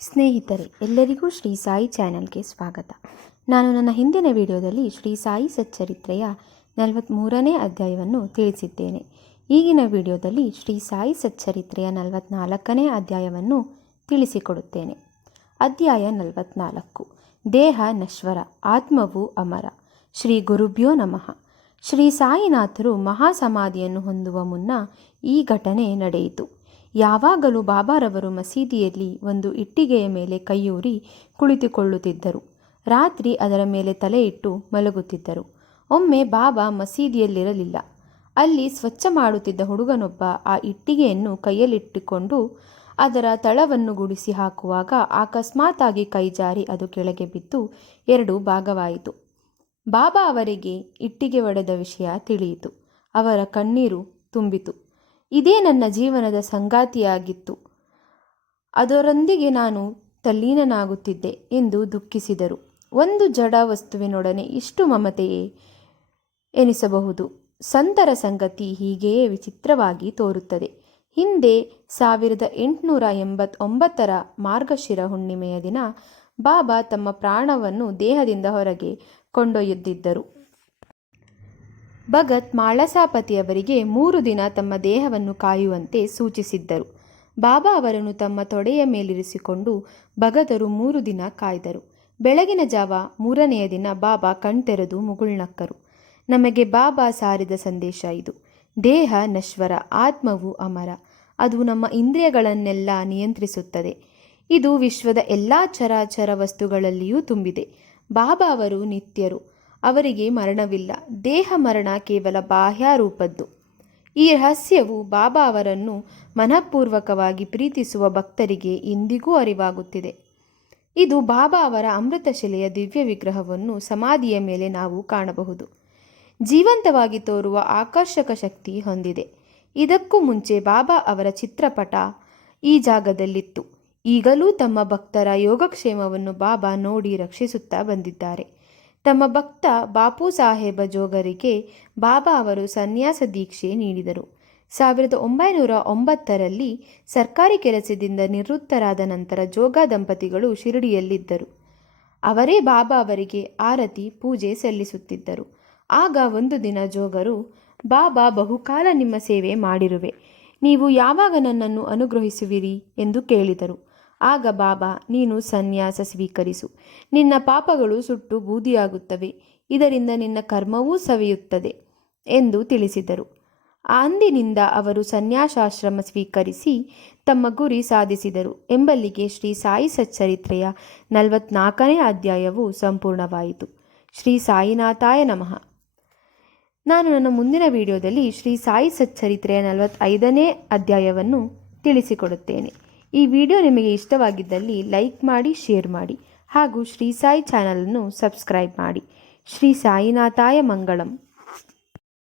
ಸ್ನೇಹಿತರೆ, ಎಲ್ಲರಿಗೂ ಶ್ರೀ ಸಾಯಿ ಚಾನೆಲ್ಗೆ ಸ್ವಾಗತ. ನಾನು ನನ್ನ ಹಿಂದಿನ ವಿಡಿಯೋದಲ್ಲಿ ಶ್ರೀ ಸಾಯಿ ಸಚ್ಚರಿತ್ರೆಯ 43ನೇ ಅಧ್ಯಾಯವನ್ನು ತಿಳಿಸಿದ್ದೇನೆ. ಈಗಿನ ವಿಡಿಯೋದಲ್ಲಿ ಶ್ರೀ ಸಾಯಿ ಸಚ್ಚರಿತ್ರೆಯ 44ನೇ ಅಧ್ಯಾಯವನ್ನು ತಿಳಿಸಿಕೊಡುತ್ತೇನೆ. ಅಧ್ಯಾಯ 44. ದೇಹ ನಶ್ವರ, ಆತ್ಮವು ಅಮರ. ಶ್ರೀ ಗುರುಭ್ಯೋ ನಮಃ. ಶ್ರೀ ಸಾಯಿನಾಥರು ಮಹಾಸಮಾಧಿಯನ್ನು ಹೊಂದುವ ಮುನ್ನ ಈ ಘಟನೆ ನಡೆಯಿತು. ಯಾವಾಗಲೂ ಬಾಬಾರವರು ಮಸೀದಿಯಲ್ಲಿ ಒಂದು ಇಟ್ಟಿಗೆಯ ಮೇಲೆ ಕೈಯೂರಿ ಕುಳಿತುಕೊಳ್ಳುತ್ತಿದ್ದರು. ರಾತ್ರಿ ಅದರ ಮೇಲೆ ತಲೆ ಇಟ್ಟು ಮಲಗುತ್ತಿದ್ದರು. ಒಮ್ಮೆ ಬಾಬಾ ಮಸೀದಿಯಲ್ಲಿರಲಿಲ್ಲ. ಅಲ್ಲಿ ಸ್ವಚ್ಛ ಮಾಡುತ್ತಿದ್ದ ಹುಡುಗನೊಬ್ಬ ಆ ಇಟ್ಟಿಗೆಯನ್ನು ಕೈಯಲ್ಲಿಟ್ಟುಕೊಂಡು ಅದರ ತಳವನ್ನು ಗುಡಿಸಿ ಹಾಕುವಾಗ ಅಕಸ್ಮಾತಾಗಿ ಕೈ ಜಾರಿ ಅದು ಕೆಳಗೆ ಬಿದ್ದು 2 ಭಾಗವಾಯಿತು. ಬಾಬಾ ಅವರಿಗೆ ಇಟ್ಟಿಗೆ ಒಡೆದ ವಿಷಯ ತಿಳಿಯಿತು. ಅವರ ಕಣ್ಣೀರು ತುಂಬಿತು. ಇದೇ ನನ್ನ ಜೀವನದ ಸಂಗಾತಿಯಾಗಿತ್ತು, ಅದರೊಂದಿಗೆ ನಾನು ತಲ್ಲೀನನಾಗುತ್ತಿದ್ದೆ ಎಂದು ದುಃಖಿಸಿದರು. ಒಂದು ಜಡ ವಸ್ತುವಿನೊಡನೆ ಇಷ್ಟು ಮಮತೆಯೇ ಎನಿಸಬಹುದು. ಸಂತರ ಸಂಗತಿ ಹೀಗೆಯೇ ವಿಚಿತ್ರವಾಗಿ ತೋರುತ್ತದೆ. ಹಿಂದೆ 1889ರ ಮಾರ್ಗಶಿರ ಹುಣ್ಣಿಮೆಯ ದಿನ ಬಾಬಾ ತಮ್ಮ ಪ್ರಾಣವನ್ನು ದೇಹದಿಂದ ಹೊರಗೆ ಕೊಂಡೊಯ್ದಿದ್ದರು. ಭಗತ್ ಮಾಳಸಾಪತಿಯವರಿಗೆ 3 ದಿನ ತಮ್ಮ ದೇಹವನ್ನು ಕಾಯುವಂತೆ ಸೂಚಿಸಿದ್ದರು. ಬಾಬಾ ಅವರನ್ನು ತಮ್ಮ ತೊಡೆಯ ಮೇಲಿರಿಸಿಕೊಂಡು ಭಗತರು 3 ದಿನ ಕಾಯ್ದರು. ಬೆಳಗಿನ ಜಾವ 3ನೆಯ ದಿನ ಬಾಬಾ ಕಣ್ತೆರೆದು ಮುಗುಳ್ನಕ್ಕರು. ನಮಗೆ ಬಾಬಾ ಸಾರಿದ ಸಂದೇಶ ಇದು. ದೇಹ ನಶ್ವರ, ಆತ್ಮವು ಅಮರ. ಅದು ನಮ್ಮ ಇಂದ್ರಿಯಗಳನ್ನೆಲ್ಲ ನಿಯಂತ್ರಿಸುತ್ತದೆ. ಇದು ವಿಶ್ವದ ಎಲ್ಲ ಚರಾಚರ ವಸ್ತುಗಳಲ್ಲಿಯೂ ತುಂಬಿದೆ. ಬಾಬಾ ಅವರು ನಿತ್ಯರು. ಅವರಿಗೆ ಮರಣವಿಲ್ಲ. ದೇಹ ಮರಣ ಕೇವಲ ಬಾಹ್ಯರೂಪದ್ದು. ಈ ರಹಸ್ಯವು ಬಾಬಾ ಅವರನ್ನು ಮನಃಪೂರ್ವಕವಾಗಿ ಪ್ರೀತಿಸುವ ಭಕ್ತರಿಗೆ ಇಂದಿಗೂ ಅರಿವಾಗುತ್ತಿದೆ. ಇದು ಬಾಬಾ ಅವರ ಅಮೃತಶಿಲೆಯ ದಿವ್ಯ ವಿಗ್ರಹವನ್ನು ಸಮಾಧಿಯ ಮೇಲೆ ನಾವು ಕಾಣಬಹುದು. ಜೀವಂತವಾಗಿ ತೋರುವ ಆಕರ್ಷಕ ಶಕ್ತಿ ಹೊಂದಿದೆ. ಇದಕ್ಕೂ ಮುಂಚೆ ಬಾಬಾ ಅವರ ಚಿತ್ರಪಟ ಈ ಜಾಗದಲ್ಲಿತ್ತು. ಈಗಲೂ ತಮ್ಮ ಭಕ್ತರ ಯೋಗಕ್ಷೇಮವನ್ನು ಬಾಬಾ ನೋಡಿ ರಕ್ಷಿಸುತ್ತಾ ಬಂದಿದ್ದಾರೆ. ತಮ್ಮ ಭಕ್ತ ಬಾಪು ಸಾಹೇಬ ಜೋಗರಿಗೆ ಬಾಬಾ ಅವರು ಸನ್ಯಾಸ ದೀಕ್ಷೆ ನೀಡಿದರು. 1909ರಲ್ಲಿ ಸರ್ಕಾರಿ ಕೆಲಸದಿಂದ ನಿವೃತ್ತರಾದ ನಂತರ ಜೋಗ ದಂಪತಿಗಳು ಶಿರಡಿಯಲ್ಲಿದ್ದರು. ಅವರೇ ಬಾಬಾ ಅವರಿಗೆ ಆರತಿ ಪೂಜೆ ಸಲ್ಲಿಸುತ್ತಿದ್ದರು. ಆಗ ಒಂದು ದಿನ ಜೋಗರು, ಬಾಬಾ, ಬಹುಕಾಲ ನಿಮ್ಮ ಸೇವೆ ಮಾಡಿರುವೆ, ನೀವು ಯಾವಾಗ ನನ್ನನ್ನು ಅನುಗ್ರಹಿಸುವಿರಿ ಎಂದು ಕೇಳಿದರು. ಆಗ ಬಾಬಾ, ನೀನು ಸನ್ಯಾಸ ಸ್ವೀಕರಿಸು, ನಿನ್ನ ಪಾಪಗಳು ಸುಟ್ಟು ಬೂದಿಯಾಗುತ್ತವೆ, ಇದರಿಂದ ನಿನ್ನ ಕರ್ಮವೂ ಸವಿಯುತ್ತದೆ ಎಂದು ತಿಳಿಸಿದರು. ಅಂದಿನಿಂದ ಅವರು ಸನ್ಯಾಸಾಶ್ರಮ ಸ್ವೀಕರಿಸಿ ತಮ್ಮ ಗುರಿ ಸಾಧಿಸಿದರು ಎಂಬಲ್ಲಿಗೆ ಶ್ರೀ ಸಾಯಿ ಸಚ್ಚರಿತ್ರೆಯ 44ನೇ ಅಧ್ಯಾಯವು ಸಂಪೂರ್ಣವಾಯಿತು. ಶ್ರೀ ಸಾಯಿನಾಥಾಯ ನಮಃ. ನಾನು ನನ್ನ ಮುಂದಿನ ವಿಡಿಯೋದಲ್ಲಿ ಶ್ರೀ ಸಾಯಿ ಸಚ್ಚರಿತ್ರೆಯ 45ನೇ ಅಧ್ಯಾಯವನ್ನು ತಿಳಿಸಿಕೊಡುತ್ತೇನೆ. ಈ ವಿಡಿಯೋ ನಿಮಗೆ ಇಷ್ಟವಾಗಿದ್ದಲ್ಲಿ ಲೈಕ್ ಮಾಡಿ, ಶೇರ್ ಮಾಡಿ ಹಾಗೂ ಶ್ರೀ ಸಾಯಿ ಚಾನಲನ್ನು ಸಬ್ಸ್ಕ್ರೈಬ್ ಮಾಡಿ. ಶ್ರೀ ಸಾಯಿನಾಥಾಯ ಮಂಗಳಂ.